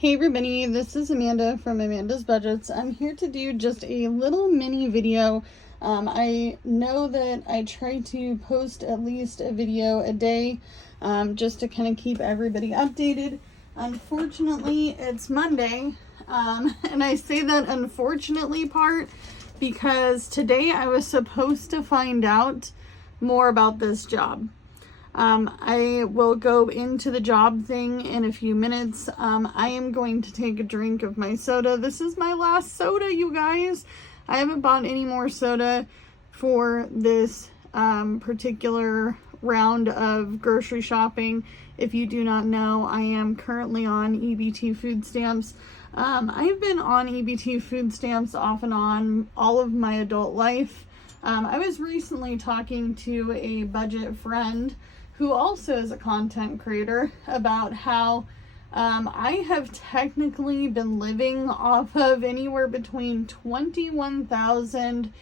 Hey everybody, this is Amanda from Amanda's Budgets. I'm here to do just a little mini video. I know that I try to post at least a video a day just to kind of keep everybody updated. Unfortunately, it's Monday, and I say that unfortunately part because today I was supposed to find out more about this job. I will go into the job thing in a few minutes. I am going to take a drink of my soda. This is my last soda, you guys. I haven't bought any more soda for this particular round of grocery shopping. If you do not know, I am currently on EBT food stamps. I've been on EBT food stamps off and on all of my adult life. I was recently talking to a budget friend who also is a content creator about how I have technically been living off of anywhere between $21,000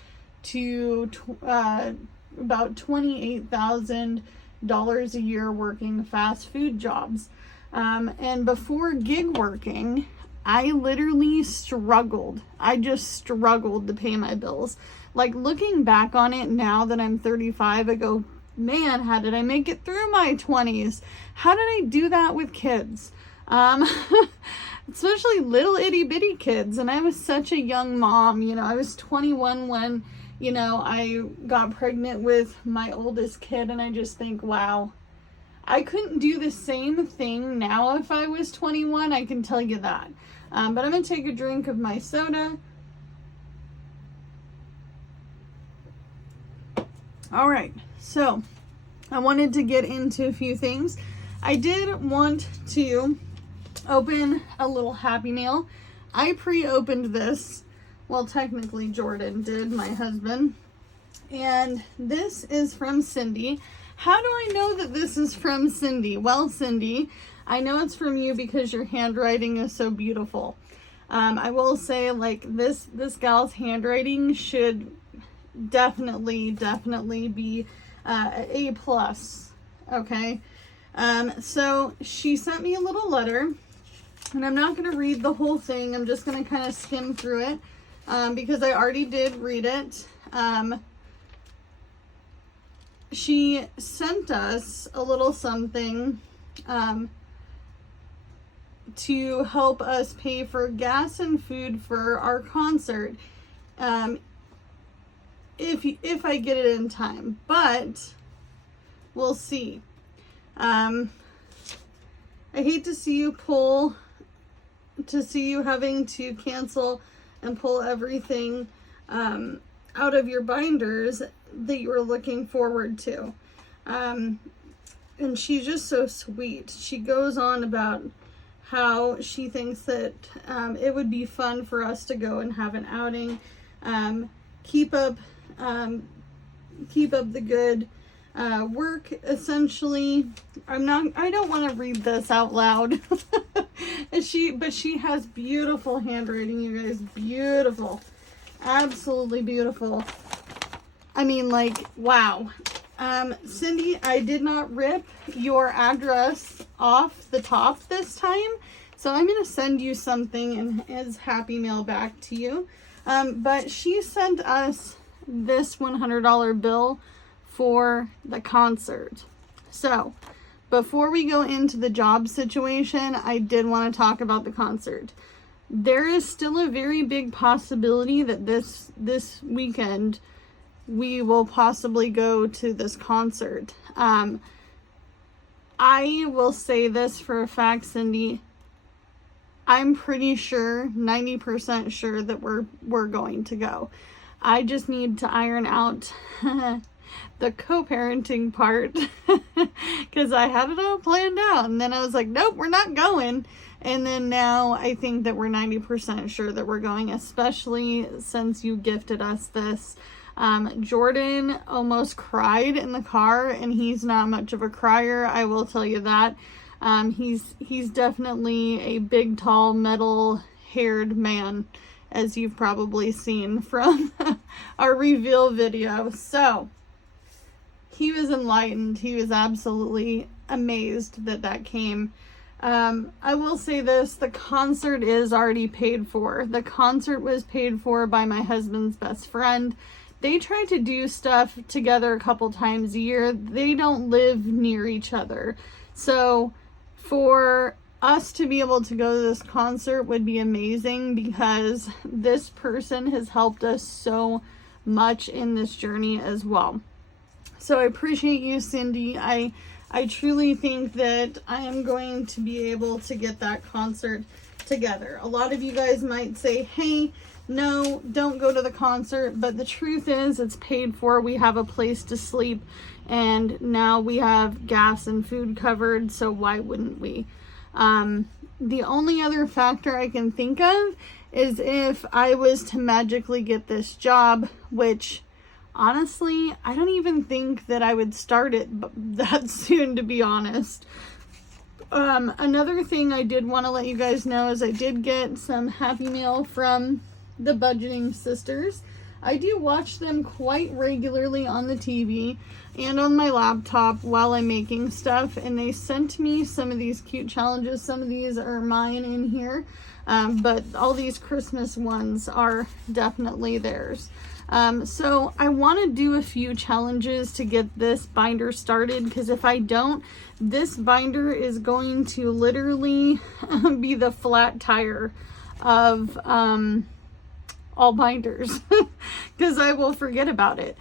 to about $28,000 a year working fast food jobs. And before gig working, I literally struggled. I just struggled to pay my bills. Like, looking back on it now that I'm 35, I go, man, how did I make it through my 20s? How did I do that with kids? Especially little itty bitty kids. And I was such a young mom. You know, I was 21 when, you know, I got pregnant with my oldest kid. And I just think, wow, I couldn't do the same thing now if I was 21. I can tell you that. But I'm going to take a drink of my soda. All right, so I wanted to get into a few things. I did want to open a little Happy Meal. I pre-opened this. Well, technically Jordan did, my husband. And this is from Cindy. How do I know that this is from Cindy? Well, Cindy, I know it's from you because your handwriting is so beautiful. I will say, like, this gal's handwriting should definitely be A+, okay? So she sent me a little letter, and I'm not going to read the whole thing. I'm just going to kind of skim through it because I already did read it. She sent us a little something to help us pay for gas and food for our concert. If I get it in time, but we'll see. I hate to see you having to cancel and pull everything out of your binders that you were looking forward to. And she's just so sweet. She goes on about how she thinks that it would be fun for us to go and have an outing. Keep up the good work, essentially. I don't want to read this out loud. But she has beautiful handwriting, you guys. Beautiful. Absolutely beautiful. I mean, like, wow. Cindy, I did not rip your address off the top this time, so I'm going to send you something as Happy Mail back to you. But she sent us this $100 bill for the concert. So before we go into the job situation, I did want to talk about the concert. There is still a very big possibility that this weekend we will possibly go to this concert. I will say this for a fact, Cindy. I'm pretty sure, 90% sure that we're going to go. I just need to iron out the co-parenting part because I had it all planned out, and then I was like, nope, we're not going. And then now I think that we're 90% sure that we're going, especially since you gifted us this. Jordan almost cried in the car, and he's not much of a crier, I will tell you that. He's definitely a big, tall, metal-haired man, as you've probably seen from our reveal video. So he was enlightened. He was absolutely amazed that came. I will say this, the concert is already paid for. The concert was paid for by my husband's best friend. They try to do stuff together a couple times a year. They don't live near each other. So for us to be able to go to this concert would be amazing, because this person has helped us so much in this journey as well. So I appreciate you, Cindy. I truly think that I am going to be able to get that concert together. A lot of you guys might say, hey, no, don't go to the concert. But the truth is, it's paid for. We have a place to sleep, and now we have gas and food covered. So why wouldn't we? The only other factor I can think of is if I was to magically get this job, which honestly, I don't even think that I would start it that soon, to be honest. Another thing I did want to let you guys know is I did get some Happy Mail from the Budgeting Sisters. I do watch them quite regularly on the TV and on my laptop while I'm making stuff, and they sent me some of these cute challenges. Some of these are mine in here, but all these Christmas ones are definitely theirs. So I want to do a few challenges to get this binder started, because if I don't, this binder is going to literally be the flat tire of all binders, because I will forget about it,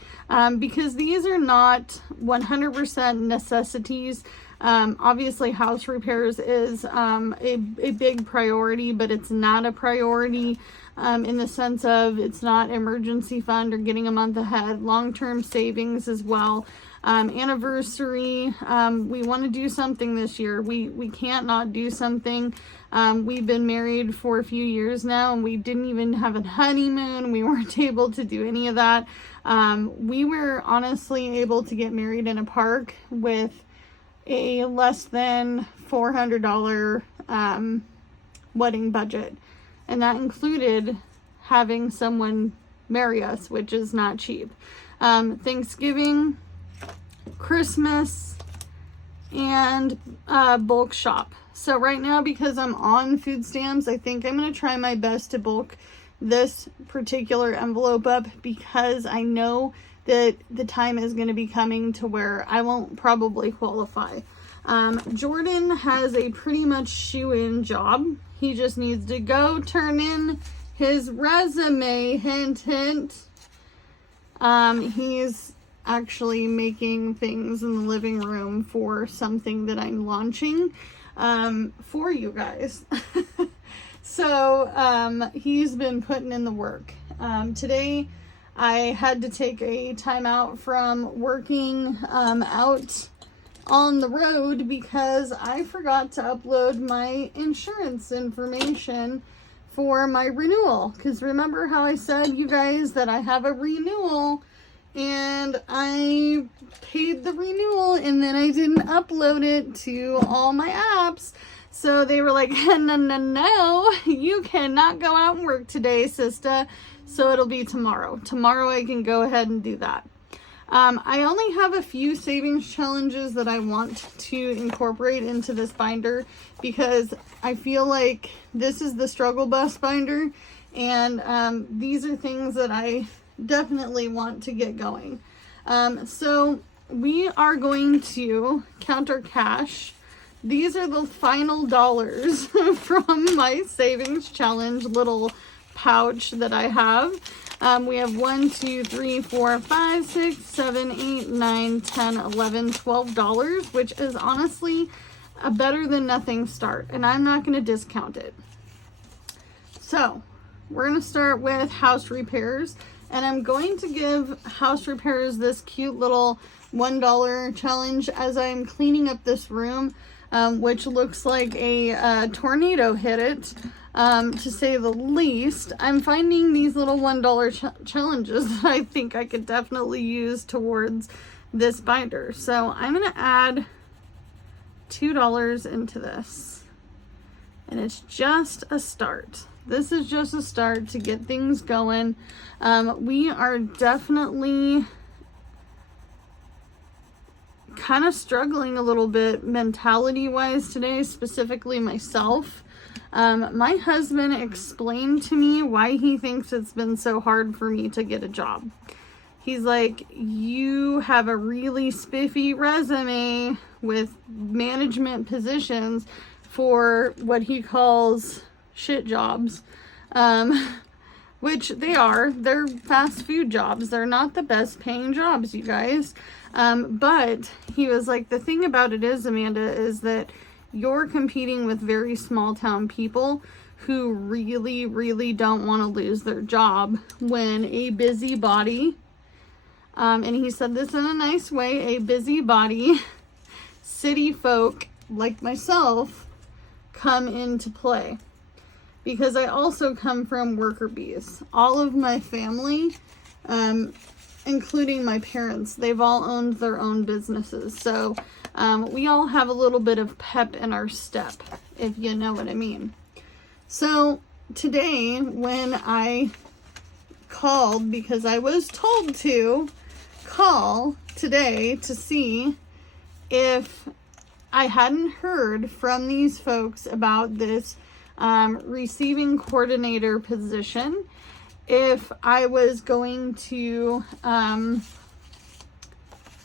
because these are not 100% necessities. Obviously house repairs is a big priority, but it's not a priority in the sense of it's not emergency fund or getting a month ahead. Long-term savings as well. Anniversary, we want to do something this year. We can't not do something. We've been married for a few years now, and we didn't even have a honeymoon. We weren't able to do any of that. We were honestly able to get married in a park with a less than $400 wedding budget, and that included having someone marry us, which is not cheap. Thanksgiving, Christmas, and bulk shop. So right now, because I'm on food stamps, I think I'm going to try my best to bulk this particular envelope up, because I know that the time is going to be coming to where I won't probably qualify. Jordan has a pretty much shoe-in job. He just needs to go turn in his resume, hint, hint. He's actually making things in the living room for something that I'm launching for you guys. So he's been putting in the work. Today I had to take a time out from working out on the road because I forgot to upload my insurance information for my renewal. Because remember how I said, you guys, that I have a renewal, and I paid the renewal and then I didn't upload it to all my apps. So they were like, no, you cannot go out and work today, sister. So it'll be tomorrow. Tomorrow I can go ahead and do that. I only have a few savings challenges that I want to incorporate into this binder, because I feel like this is the struggle bus binder, and these are things that I definitely want to get going. So we are going to count our cash. These are the final dollars from my savings challenge little pouch that I have. We have 1, 2, 3, 4, 5, 6, 7, 8, 9, 10, 11, $12, which is honestly a better than nothing start, and I'm not going to discount it. So we're going to start with house repairs, and I'm going to give house repairs this cute little $1 challenge as I'm cleaning up this room, which looks like a tornado hit it. To say the least. I'm finding these little $1 challenges that I think I could definitely use towards this binder. So I'm going to add $2 into this. And it's just a start. This is just a start to get things going. We are definitely kind of struggling a little bit mentality-wise today, specifically myself. My husband explained to me why he thinks it's been so hard for me to get a job. He's like, you have a really spiffy resume with management positions for what he calls shit jobs, which they are. They're fast food jobs. They're not the best paying jobs, you guys. But he was like, the thing about it is, Amanda, is that you're competing with very small town people who really, really don't want to lose their job when a busybody, and he said this in a nice way, a busybody city folk like myself come into play. Because I also come from worker bees. All of my family, including my parents, they've all owned their own businesses. So we all have a little bit of pep in our step, if you know what I mean. So today, when I called, because I was told to call today to see if I hadn't heard from these folks about this receiving coordinator position, if I was going to, if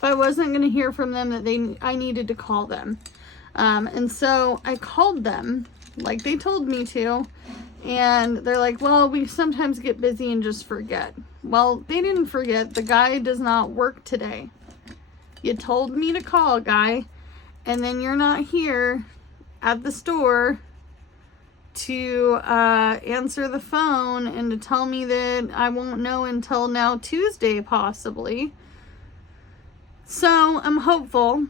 I wasn't going to hear from them, that I needed to call them. And so I called them like they told me to, and they're like, well, we sometimes get busy and just forget. Well, they didn't forget. The guy does not work today. You told me to call, guy, and then you're not here at the store to answer the phone and to tell me that I won't know until now Tuesday, possibly. So I'm hopeful,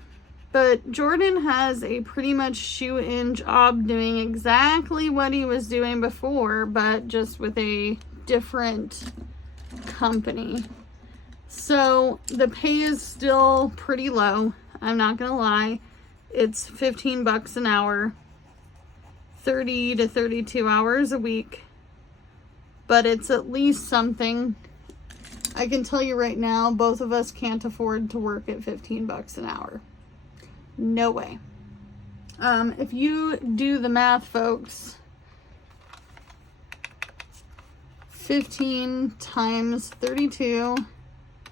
but Jordan has a pretty much shoe-in job doing exactly what he was doing before, but just with a different company. So the pay is still pretty low. I'm not gonna lie. It's $15 an hour, 30 to 32 hours a week, but it's at least something. I can tell you right now, both of us can't afford to work at $15 an hour. No way. If you do the math, folks, 15 times 32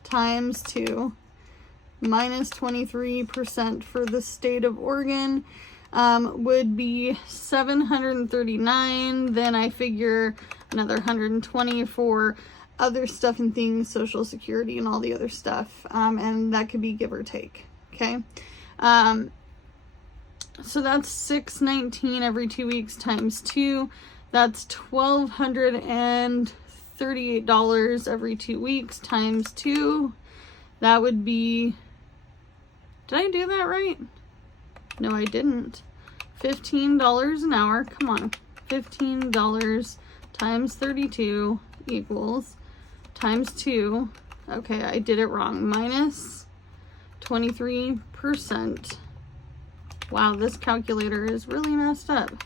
times 2 minus 23% for the state of Oregon would be $739. Then I figure another $120 for other stuff and things, Social Security and all the other stuff, and that could be give or take. Okay, so that's $619 every 2 weeks times 2. That's $1,238 every 2 weeks times 2. That would be, did I do that right? No, I didn't. $15 an hour. Come on. $15 times 32 equals times 2. Okay, I did it wrong. Minus 23%. Wow, this calculator is really messed up.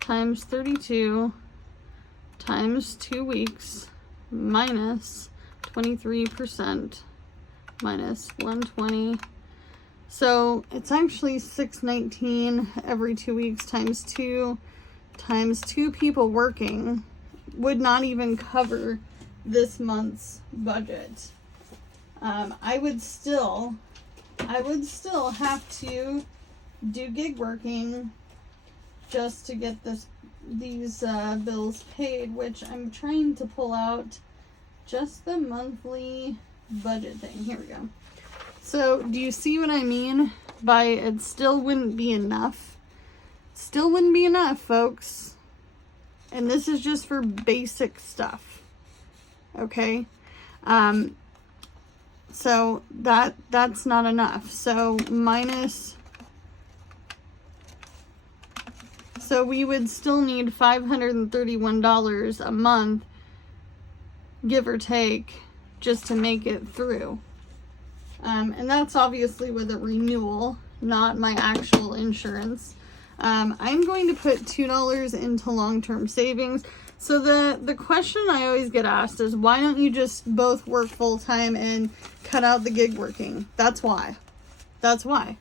Times 32 times 2 weeks minus 23% minus 120. So it's actually $619 every 2 weeks times 2 people working would not even cover this month's budget. I would still have to do gig working just to get these bills paid, which I'm trying to pull out just the monthly budget thing. Here we go. So do you see what I mean by it still wouldn't be enough? Still wouldn't be enough, folks. And this is just for basic stuff. Okay? So that's not enough. So so we would still need $531 a month, give or take, just to make it through. And that's obviously with a renewal, not my actual insurance. I'm going to put $2 into long-term savings. So the question I always get asked is, why don't you just both work full-time and cut out the gig working? That's why. that's why.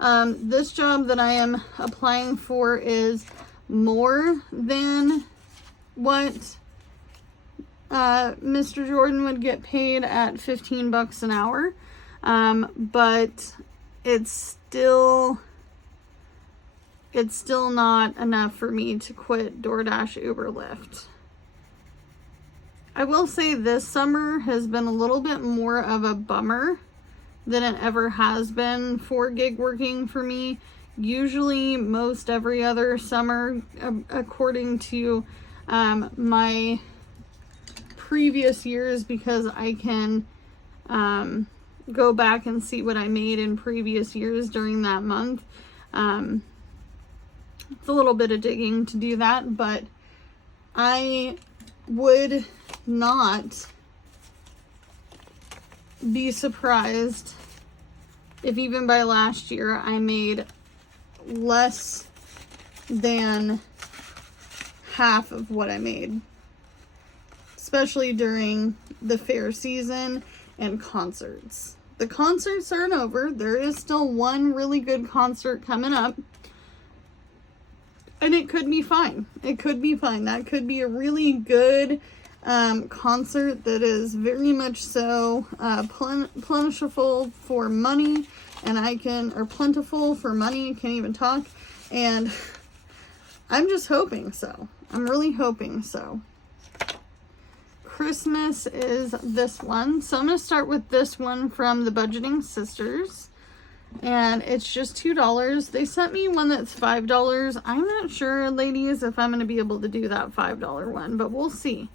This job that I am applying for is more than what Mr. Jordan would get paid at 15 bucks an hour. But it's still not enough for me to quit DoorDash, Uber, Lyft. I will say this summer has been a little bit more of a bummer than it ever has been for gig working for me. Usually most every other summer, according to my previous years, because I can go back and see what I made in previous years during that month. It's a little bit of digging to do that, but I would not be surprised if even by last year I made less than half of what I made, especially during the fair season and concerts. The concerts aren't over. There is still one really good concert coming up, and it could be fine. It could be fine. That could be a really good concert that is very much so plentiful for money, or plentiful for money, can't even talk, and I'm just hoping so. I'm really hoping so. Christmas is this one, so I'm going to start with this one from the Budgeting Sisters, and it's just $2. They sent me one that's $5. I'm not sure, ladies, if I'm going to be able to do that $5 one, but we'll see.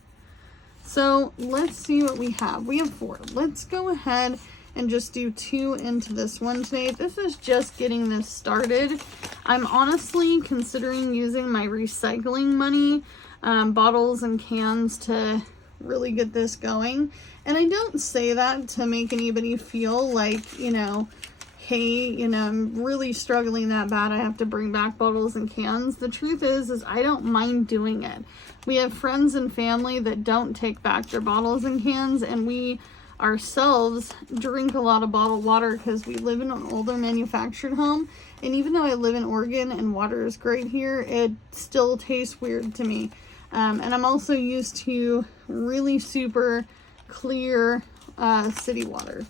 So let's see what we have. We have 4. Let's go ahead and just do 2 into this one today. This is just getting this started. I'm honestly considering using my recycling money, bottles and cans, to really get this going. And I don't say that to make anybody feel like, you know, hey, you know, I'm really struggling that bad, I have to bring back bottles and cans. The truth is I don't mind doing it. We have friends and family that don't take back their bottles and cans, and we ourselves drink a lot of bottled water because we live in an older manufactured home. And even though I live in Oregon and water is great here, it still tastes weird to me. And I'm also used to really super clear city water.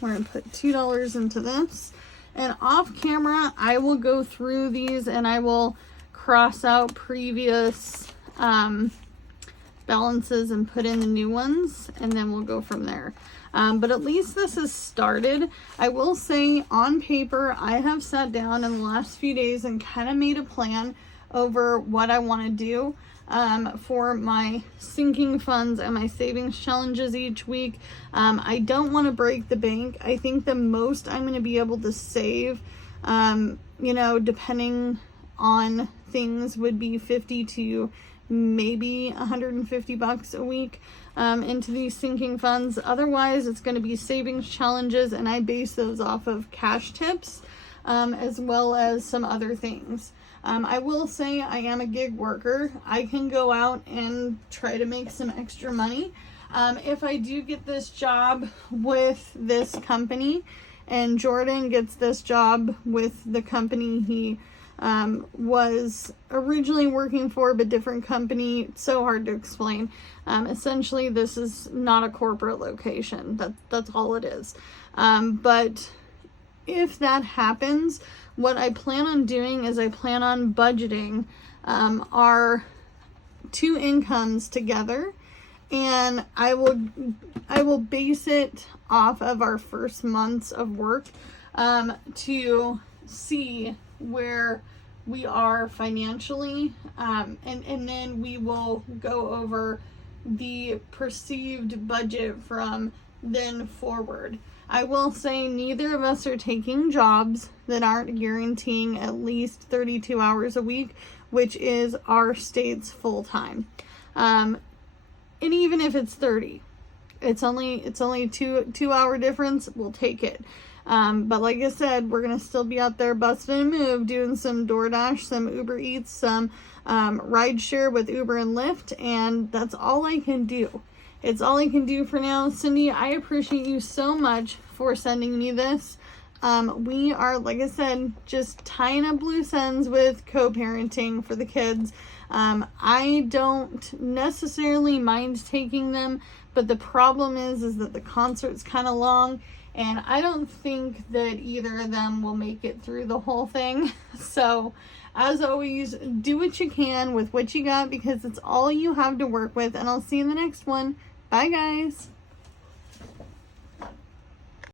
We're going to put $2 into this. And off camera, I will go through these and I will cross out previous balances and put in the new ones, and then we'll go from there. But at least this is started. I will say, on paper, I have sat down in the last few days and kind of made a plan over what I want to do for my sinking funds and my savings challenges each week. I don't want to break the bank. I think the most I'm going to be able to save, you know, depending on things, would be 50 to maybe 150 bucks a week into these sinking funds. Otherwise, it's going to be savings challenges, and I base those off of cash tips as well as some other things. I will say I am a gig worker. I can go out and try to make some extra money. If I do get this job with this company, and Jordan gets this job with the company he was originally working for, but different company, it's so hard to explain. Essentially, this is not a corporate location. That's all it is. But if that happens, what I plan on doing is I plan on budgeting our 2 incomes together, and I will base it off of our first months of work to see where we are financially, and then we will go over the perceived budget from then forward. I will say neither of us are taking jobs that aren't guaranteeing at least 32 hours a week, which is our state's full-time. And even if it's 30, it's only 2 hour difference, we'll take it. But like I said, we're going to still be out there busting a move, doing some DoorDash, some Uber Eats, some rideshare with Uber and Lyft, and that's all I can do. It's all I can do for now. Cindy, I appreciate you so much for sending me this. We are, like I said, just tying up loose ends with co-parenting for the kids. I don't necessarily mind taking them, but the problem is that the concert's kind of long, and I don't think that either of them will make it through the whole thing. So, as always, do what you can with what you got, because it's all you have to work with, and I'll see you in the next one. Bye, guys.